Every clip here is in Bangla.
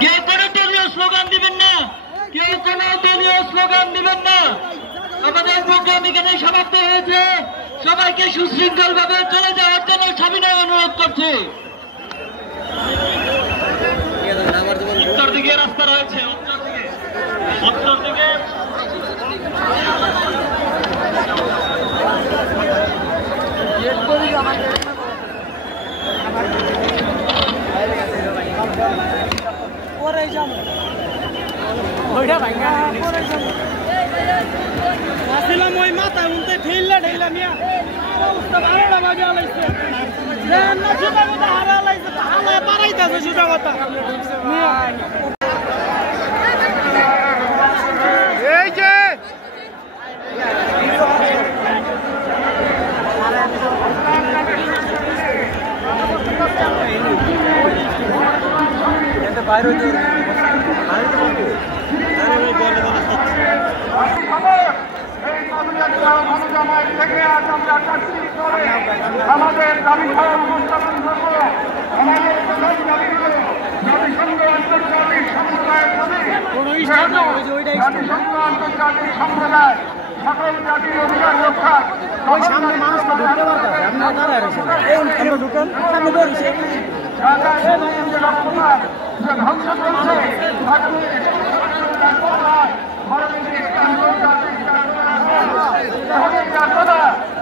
কেউ কোনো দলীয় স্লোগান দিবেন না, কেউ কোনো দলীয় স্লোগান দিবেন না। আমাদের প্রোগ্রাম এখানে সমাপ্ত হয়েছে। সবাইকে সুশৃঙ্খল ভাবে চলে যাওয়ার জন্য সবিনয় অনুরোধ করছি। উত্তর দিকে রাস্তা রয়েছে, উত্তর দিকে আসলাম ওই মাথা উনতে ঠেললা ঠেললা মিয়া অবস্থা 12টা বাজে আলাইছে না সুতা কথা হারা আলাইছে হালা পারাইতাছে সুতা কথা মিয়া এই যে এটা বাইরে হইতে আমাদের দাবি উপস্থাপন করব। আমাদের প্রধান দাবি হল জাতিসংঘ আন্তর্জাতিক সম্প্রদায়ের জাতিসংঘ আন্তর্জাতিক সম্প্রদায় সকল জাতির অধিকার রক্ষা ধ্বংস করছে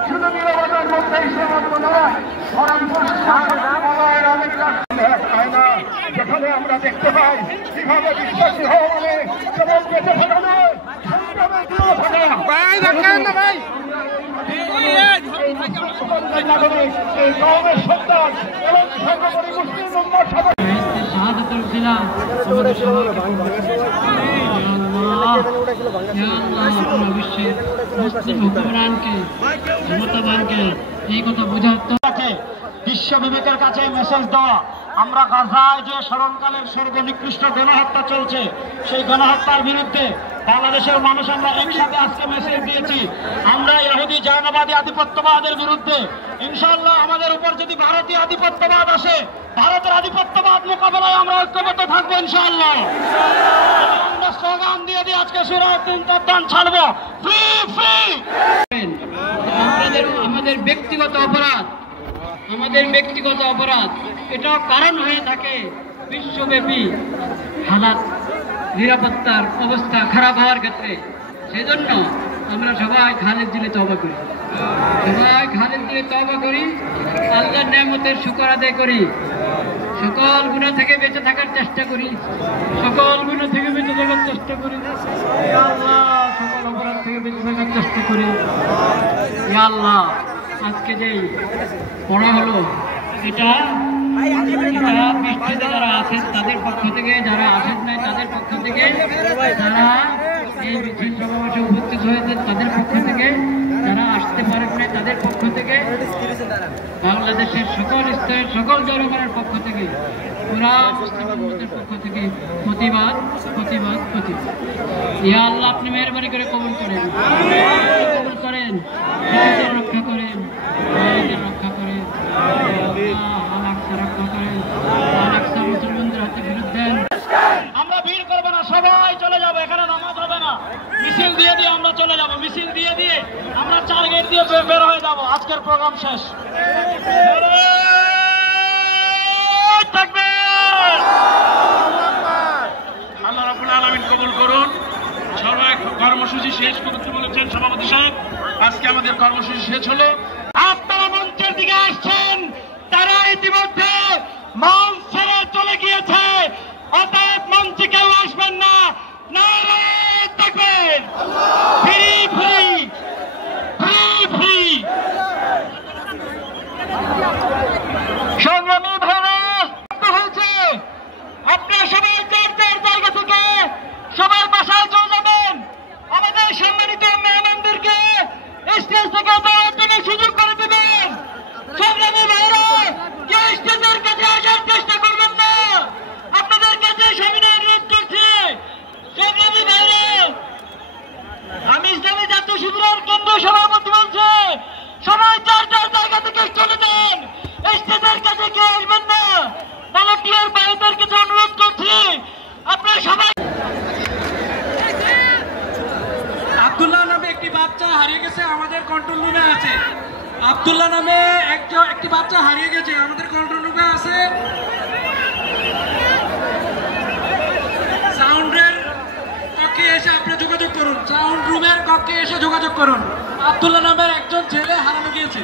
শুধু নিরাপত্তার মধ্যেই সীমাবদ্ধ নয়, বরং যেখানে আমরা দেখতে পাই কিভাবে বিশ্বাসী হওয়া মানে কেবল বেঁচে থাকা নয়, এই কওমের সন্তান এবং সর্বোপরি মুসলিম উম্মার এই কথা বোঝাতে বিশ্ব বিবেকের কাছে মেসেজ দেওয়া। আমরা গাজায় যে স্মরণকালের সর্বনিকৃষ্ট গণহত্যা চলছে, সেই গণহত্যার বিরুদ্ধে বাংলাদেশের মানুষ আমরা একসাথে আজকে মেসেজ দিয়েছি। আমরা ইহুদি জায়নবাদী আধিপত্যবাদের বিরুদ্ধে ইনশাআল্লাহ আমাদের উপর যদি ভারতীয় আধিপত্যবাদ আসে, ভারতের আধিপত্যবাদ মোকাবেলায় আমরা ঐক্যবদ্ধ থাকবো ইনশাআল্লাহ। আমরা স্লোগান দিয়ে আজকে সুরাতুন তাদান ছাড়বো, ফ্রি ফ্রি। আমাদের ব্যক্তিগত অপরাধ, আমাদের ব্যক্তিগত অপরাধ এটাও কারণ হয়ে থাকে বিশ্বব্যাপী হালাত নিরাপত্তার অবস্থা খারাপ হওয়ার ক্ষেত্রে। সেজন্য আমরা সবাই খালেদ দিলে তওবা করি, সবাই খালেদ দিলে তওবা করি, আল্লাহর নেয়ামতের শুকর আদায় করি, সকল গুনাহ থেকে বেঁচে থাকার চেষ্টা করি, সকল গুনাহ থেকে বেঁচে থাকার চেষ্টা করি, ইয়া আল্লাহ সকল অপরাধ থেকে বেঁচে থাকার চেষ্টা করি। ইয়া আল্লাহ আজকে যে পড়া হলো এটা বৃষ্টিতে যারা আছেন তাদের পক্ষ থেকে, যারা আসেন নাই তাদের পক্ষ থেকে, যারা এই মিছিল সমাবেশে উপস্থিত হয়েছেন তাদের পক্ষ থেকে, যারা আসতে পারেন নাই তাদের পক্ষ থেকে, বাংলাদেশের সকল স্তরের সকল জনগণের পক্ষ থেকে, পুরা মুসলিম উম্মতের পক্ষ থেকে প্রতিবাদ প্রতিবাদ প্রতিবাদ। ইয়া আল্লাহ আপনি মেহরবানি করে কবুল করেন, কবুল করেন, রক্ষা করেন, রক্ষা করেন, রক্ষা করেন, মুসলমানদের হাতে বিরুদ্ধে আমরা ভিড় করবো না, সবাই চলে যাবো। এখানে নামাজ হবে না, মিছিল দিয়ে দিয়ে আমরা চলে যাবো, মিছিল দিয়ে দিয়ে আমরা 4 গেট দিয়ে বের হয়ে যাবো। আজকের প্রোগ্রাম শেষ। আল্লাহ রাব্বুল আলামিন কবুল করুন। সবাই কর্মসূচি শেষ করতে বলেছেন সভাপতি সাহেব। আজকে আমাদের কর্মসূচি শেষ হলো। আপনারা মঞ্চের দিকে আসছেন, তারা ইতিমধ্যে মঞ্চ ছেড়ে চলে গিয়েছে, অতএব মঞ্চে কেউ আসবেন না। নারায়ে তাকবীর, ফ্রি ফ্রি ফ্রি ফ্রি। সংগ্রামী ভাইরা হয়েছে, আপনারা সবাই যার যার জায়গা থেকে সবাই বাসায় চলে যাবেন। আমাদের সম্মানিত মেহমানদেরকে স্টেজ থেকে যাওয়ার জন্য সুযোগ করে দেবেন। সংগ্রামী ভাইরা কেউ স্টেজের কাছে আসার চেষ্টা করবেন না, আপনাদের কাছে সবিনয় অনুরোধ করছি। সংগ্রামী ভাইরা, আমি ইসলামী জাতীয় শিবিরের কেন্দ্রীয় সভাপতি বলছি, সবাই যার যার জায়গা থেকে চলে যান, স্টেজের কাছে কেউ আসবেন না। ভলান্টিয়ার ভাইদের কাছে অনুরোধ করছি, আপনারা সবাই। আব্দুল্লাহ নামে একটি বাচ্চা হারিয়ে গেছে, আমাদের কন্ট্রোল রুমে আছে। আব্দুল্লাহ নামে একটি বাচ্চা হারিয়ে গেছে, আমাদের কন্ট্রোল রুমে আছে। সাউন্ডের কক্ষে এসে আপনি যোগাযোগ করুন, সাউন্ড রুমের কক্ষে এসে যোগাযোগ করুন। আব্দুল্লাহ নামের একজন ছেলে হারানো গিয়েছে।